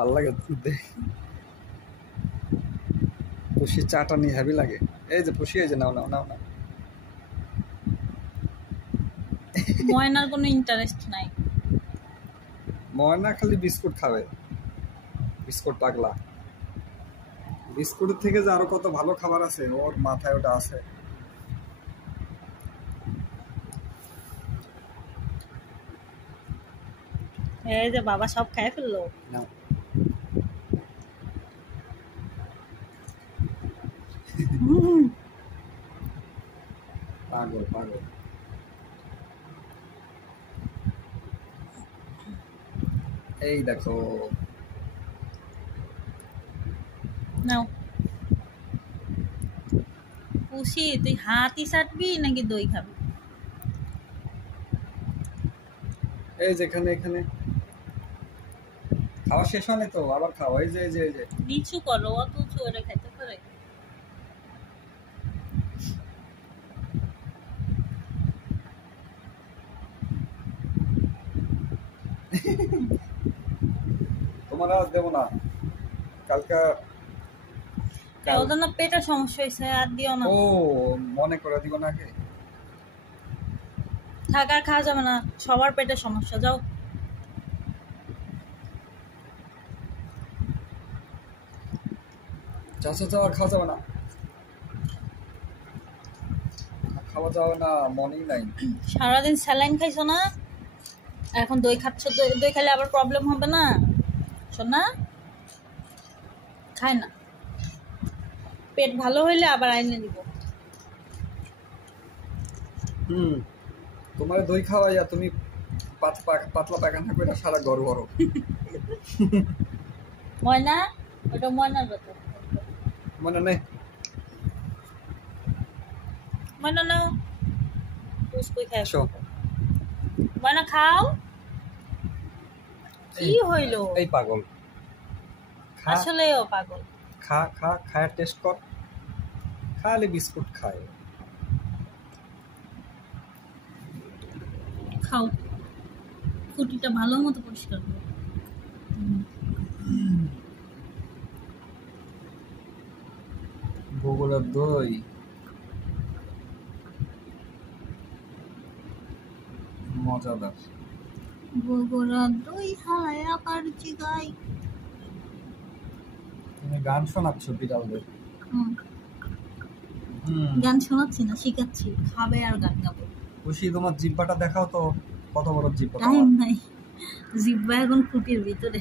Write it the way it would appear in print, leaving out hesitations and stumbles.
ভালো লাগে পুষি চাটা নিয়ে হেভি লাগে। এই যে পুষি, এই যে নাও নাও নাও নাও। ময়নার কোনো ইন্টারেস্ট নাই। ময়না খালি বিস্কুট খাবে, বিস্কুট পাগলা। বিস্কুটের থেকে যে আরো কত ভালো খাবার আছে ওর মাথায় ওটা আছে। এই যে বাবা সব খাই ফেললো। পাগল পাগল। এই দেখো নাও পুষি, তুই হাতই চাটবি নাকি দই খাবি? এই যেখানে এখানে খাওয়া শেষ হয়নি তো, আবার খাওয়া। এই যে এই যে এই যে নিচু করো, অত উঁচু করে খাইতে পারে? তোমার আর দেবো না কালকে। ওদের না পেটের সমস্যা হয়েছে, আর দিও না। ও মনে করে দিব না কে? থাক, আর খাওয়া যাবে না, সবার পেটের সমস্যা। যাও। চাচা যাও, আর খাওয়া যাবে না, খাওয়া যাবে না, মনেই নাই। সারাদিন স্যালাইন খাইছো না, এখন দই খাচ্ছ। দই খেলে আবার প্রবলেম হবে না? শোনা, খায় না, পেট ভালো হইলে আবার আইনে দিব। তোমার দই খাওয়াইয়া তুমি পাতলা পায়খানা করে সারা ঘর ঘর। ময়না, ওটা ময়নার কথা। মনে নেই? ময়না নাও, কই খাই। আসো। ময়না খাও। কি হইলো? এই পাগল, আসলেও পাগল। খা খা, খায় টেস্ট কর। খালি বিস্কুট খায়। খাও, খুঁটিটা ভালো মতো পরিষ্কার করো। বগুড়ার দই মজাদার। বগুড়ার দই হায় আবার জিগাই। তুমি গান শোনাচ্ছ বিড়ালদের? গান শোনাচ্ছি না, শিখাচ্ছি। খাবে আর গান গাবো। খুশি, তোমার জিব্বাটা দেখাও তো, কত বড় জিব্বা। টাইম নাই, জিব্বা এখন খুঁটির ভিতরে।